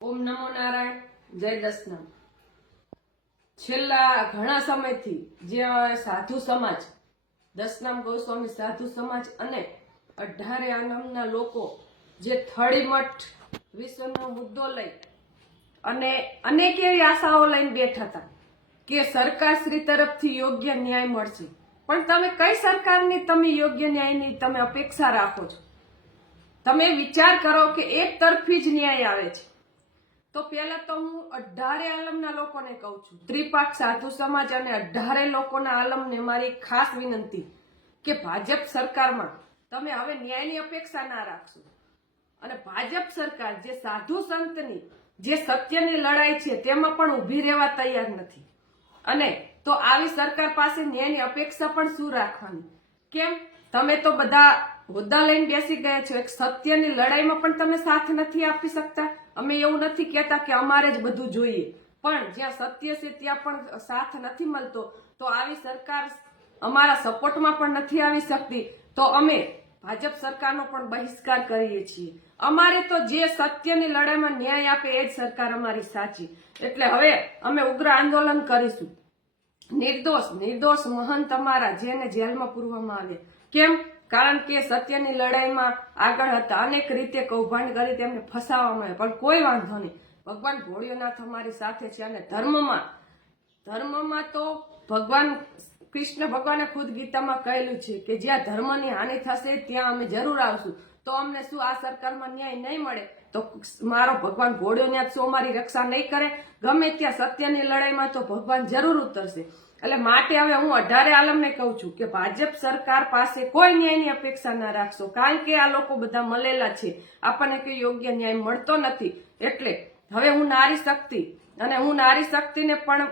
ઓમ નમો નારાયણ. જય દસનામ. છેલ્લા ઘણા સમયથી જે સાધુ સમાજ, દસનામ ગોસ્વામી સાધુ સમાજ અને 18 આલમના લોકો જે થળીમઠ વિશ્વનો મુદ્દો લઈ અને અનેક એવી આશાઓ લઈને બેઠા હતા કે સરકારશ્રી તરફથી યોગ્ય ન્યાય મળશે, પણ તમે કઈ સરકારની તમે યોગ્ય ન્યાયની તમે અપેક્ષા રાખો છો? તમે વિચાર કરો કે એક તરફી જ ન્યાય આવે છે. તો પહેલા તો હું 18 આલમના લોકોને કહું છું, ત્રિપાક સાધુ સમાજ અને 18 લોકોના આલમને મારી ખાસ વિનંતી કે ભાજપ સરકારમાં તમે હવે ન્યાયની અપેક્ષા ના રાખશો. અને ભાજપ સરકાર જે સાધુ સંતની જે સત્યની લડાઈ છે તેમાં પણ ઊભી રહેવા તૈયાર નથી. અને તો આવી સરકાર પાસે ન્યાયની અપેક્ષા પણ શું રાખવાની? કેમ? તમે તો બધા હોદ્દા લઈને બેસી ગયા છો, એક સત્યની લડાઈમાં પણ તમે સાથ નથી આપી શકતા. અમે એવું નથી કહેતા કે અમારે જ બધું જોઈએ, પણ જ્યાં સત્ય છે ત્યાં પણ સાથ નથી મળતો, તો આવી સરકાર અમારા સપોર્ટમાં પણ નથી આવી શકતી, તો અમે ભાજપ સરકારનો પણ બહિષ્કાર કરીએ છીએ. અમારે તો જે સત્યની લડાઈમાં ન્યાય આપે એ જ સરકાર અમારી સાચી. એટલે હવે અમે ઉગ્ર આંદોલન કરીશું. નિર્દોષ મહંત અમારા જેને જેલમાં પૂરવામાં આવ્યા. કેમ? કારણ કે સત્યની લડાઈમાં આગળ હતા, અનેક રીતે કૌભાંડ કરી તેમને ફસાવવામાં આવ્યા, પણ કોઈ વાંધો નહીં. ભગવાન ભોળિયોનાથ અમારી સાથે છે. અને ધર્મમાં તો ભગવાન કૃષ્ણ ભગવાને ખુદ ગીતામાં કહેલું છે કે જ્યાં ધર્મની હાનિ થશે ત્યાં અમે જરૂર આવશું. તો અમને શું આ સરકારમાં ન્યાય નહીં મળે તો મારો ભગવાન ભોળિયોનાથ શું અમારી રક્ષા નહીં કરે? ગમે ત્યાં સત્યની લડાઈમાં તો ભગવાન જરૂર ઉતરશે. એટલે માટે હવે હું 18 આલમને કહું છું કે ભાજપ સરકાર પાસે કોઈ ન્યાયની અપેક્ષા ના રાખશો, કારણ કે આ લોકો બધા મળેલા છે, આપણને કોઈ યોગ્ય ન્યાય મળતો નથી. એટલે હવે હું નારી શક્તિને પણ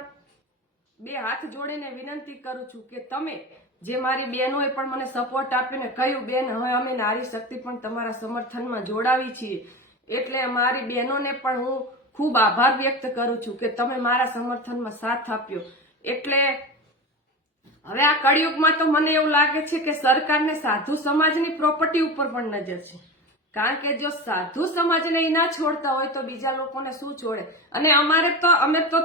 બે હાથ જોડીને વિનંતી કરું છું કે તમે જે મારી બહેનોએ પણ મને સપોર્ટ આપીને કહ્યું, બેન હવે અમે નારી શક્તિ પણ તમારા સમર્થનમાં જોડાવી છીએ, એટલે મારી બહેનોને પણ હું ખૂબ આભાર વ્યક્ત કરું છું કે તમે મારા સમર્થનમાં સાથ આપ્યો. એટલે હવે આ કળિયુગમાં તો મને એવું લાગે છે કે સરકારને સાધુ સમાજની પ્રોપર્ટી ઉપર પણ નજર છે, કારણ કે જો સાધુ સમાજને એ ના છોડતા હોય તો બીજા લોકોને શું છોડે? અને અમે તો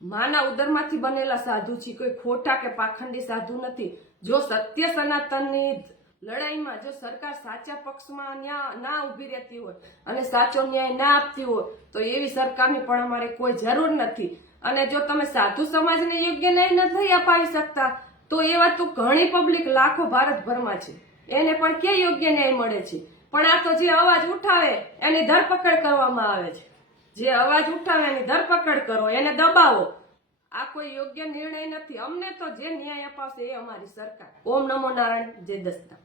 માના ઉદરમાંથી બનેલા સાધુ છીએ, કોઈ ખોટા કે પાખંડી સાધુ નથી. જો સત્ય સનાતનની લડાઈમાં જો સરકાર સાચા પક્ષમાં ના ઉભી રહેતી હોય અને સાચો ન્યાય ના આપતી હોય તો એવી સરકારની પણ અમારે કોઈ જરૂર નથી. અને જો તમે સાધુ સમાજને યોગ્ય ન્યાય નથી અપાવી શકતા તો એવા તો ઘણી પબ્લિક લાખો ભારતભરમાં છે, એને પણ ક્યાં યોગ્ય ન્યાય મળે છે? પણ આ તો જે અવાજ ઉઠાવે એની ધરપકડ કરવામાં આવે છે. જે અવાજ ઉઠાવે એની ધરપકડ કરો, એને દબાવો. આ કોઈ યોગ્ય નિર્ણય નથી. અમને તો જે ન્યાય અપાવશે એ અમારી સરકાર. ઓમ નમો નારાયણ. જય દસનામ.